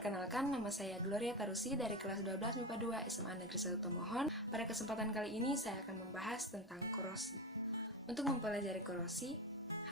perkenalkan, nama saya Gloria Tarusi dari kelas 12 MIPA 2 SMA Negeri 1 Tomohon. Pada kesempatan kali ini saya akan membahas tentang korosi. Untuk mempelajari korosi,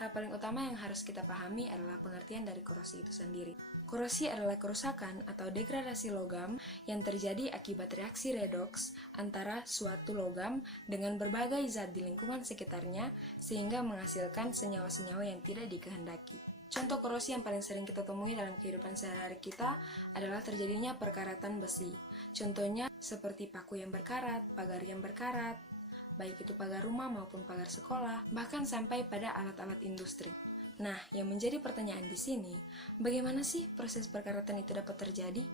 hal paling utama yang harus kita pahami adalah pengertian dari korosi itu sendiri. Korosi adalah kerusakan atau degradasi logam yang terjadi akibat reaksi redoks antara suatu logam dengan berbagai zat di lingkungan sekitarnya sehingga menghasilkan senyawa-senyawa yang tidak dikehendaki. Contoh korosi yang paling sering kita temui dalam kehidupan sehari-hari kita adalah terjadinya perkaratan besi. Contohnya seperti paku yang berkarat, pagar yang berkarat, baik itu pagar rumah maupun pagar sekolah, bahkan sampai pada alat-alat industri. Nah, yang menjadi pertanyaan di sini, bagaimana sih proses perkaratan itu dapat terjadi?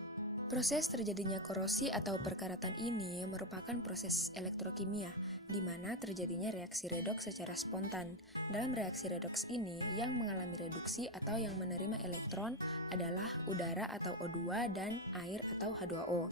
Proses terjadinya korosi atau perkaratan ini merupakan proses elektrokimia, di mana terjadinya reaksi redoks secara spontan. Dalam reaksi redoks ini, yang mengalami reduksi atau yang menerima elektron adalah udara atau O2 dan air atau H2O.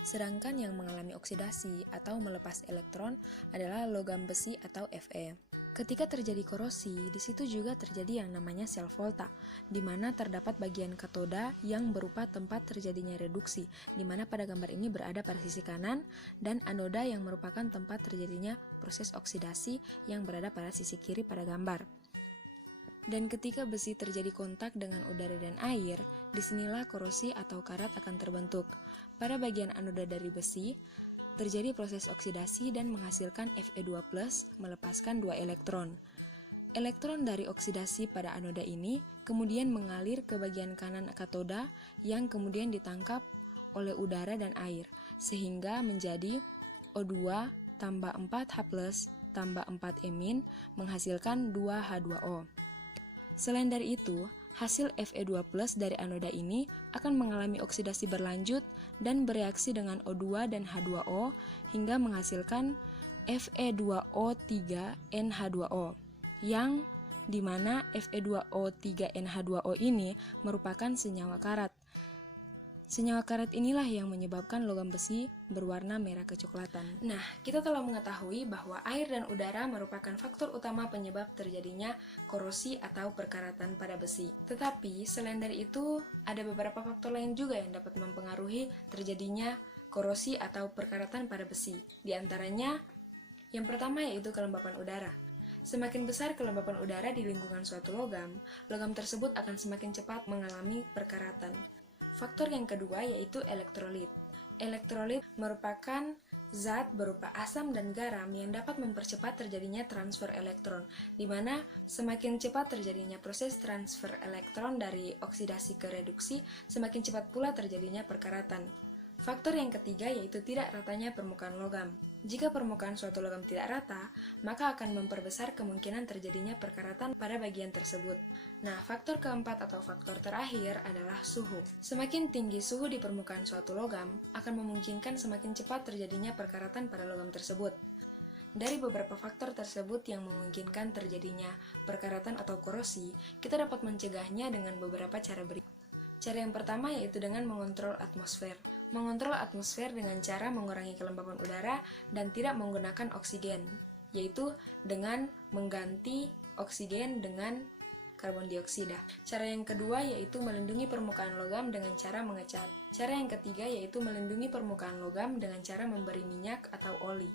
Sedangkan yang mengalami oksidasi atau melepas elektron adalah logam besi atau Fe. Ketika terjadi korosi, di situ juga terjadi yang namanya sel volta, di mana terdapat bagian katoda yang berupa tempat terjadinya reduksi, di mana pada gambar ini berada pada sisi kanan, dan anoda yang merupakan tempat terjadinya proses oksidasi yang berada pada sisi kiri pada gambar. Dan ketika besi terjadi kontak dengan udara dan air, disinilah korosi atau karat akan terbentuk. Pada bagian anoda dari besi, terjadi proses oksidasi dan menghasilkan Fe2+, melepaskan 2 elektron. Elektron dari oksidasi pada anoda ini kemudian mengalir ke bagian kanan katoda yang kemudian ditangkap oleh udara dan air, sehingga menjadi O2 tambah 4H+, tambah 4-emin, menghasilkan 2H2O. Selain dari itu, hasil Fe2+ dari anoda ini akan mengalami oksidasi berlanjut dan bereaksi dengan O2 dan H2O hingga menghasilkan Fe2O3NH2O, yang dimana Fe2O3NH2O ini merupakan senyawa karat. Senyawa karat inilah yang menyebabkan logam besi berwarna merah kecoklatan. Nah, kita telah mengetahui bahwa air dan udara merupakan faktor utama penyebab terjadinya korosi atau perkaratan pada besi. Tetapi, selain dari itu, ada beberapa faktor lain juga yang dapat mempengaruhi terjadinya korosi atau perkaratan pada besi. Di antaranya, yang pertama yaitu kelembapan udara. Semakin besar kelembapan udara di lingkungan suatu logam, logam tersebut akan semakin cepat mengalami perkaratan. Faktor yang kedua yaitu elektrolit. Elektrolit merupakan zat berupa asam dan garam yang dapat mempercepat terjadinya transfer elektron, di mana semakin cepat terjadinya proses transfer elektron dari oksidasi ke reduksi, semakin cepat pula terjadinya perkaratan. Faktor yang ketiga yaitu tidak ratanya permukaan logam. Jika permukaan suatu logam tidak rata, maka akan memperbesar kemungkinan terjadinya perkaratan pada bagian tersebut. Nah, faktor keempat atau faktor terakhir adalah suhu. Semakin tinggi suhu di permukaan suatu logam, akan memungkinkan semakin cepat terjadinya perkaratan pada logam tersebut. Dari beberapa faktor tersebut yang memungkinkan terjadinya perkaratan atau korosi, kita dapat mencegahnya dengan beberapa cara berikut. Cara yang pertama yaitu dengan mengontrol atmosfer. Mengontrol atmosfer dengan cara mengurangi kelembapan udara dan tidak menggunakan oksigen, yaitu dengan mengganti oksigen dengan karbon dioksida. Cara yang kedua yaitu melindungi permukaan logam dengan cara mengecat. Cara yang ketiga yaitu melindungi permukaan logam dengan cara memberi minyak atau oli.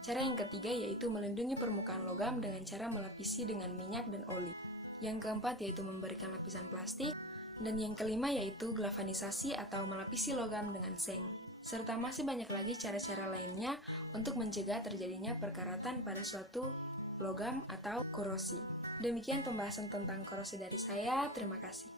Cara yang ketiga yaitu melindungi permukaan logam dengan cara melapisi dengan minyak dan oli. Yang keempat yaitu memberikan lapisan plastik. Dan yang kelima yaitu galvanisasi atau melapisi logam dengan seng. Serta masih banyak lagi cara-cara lainnya untuk mencegah terjadinya perkaratan pada suatu logam atau korosi. Demikian pembahasan tentang korosi dari saya, terima kasih.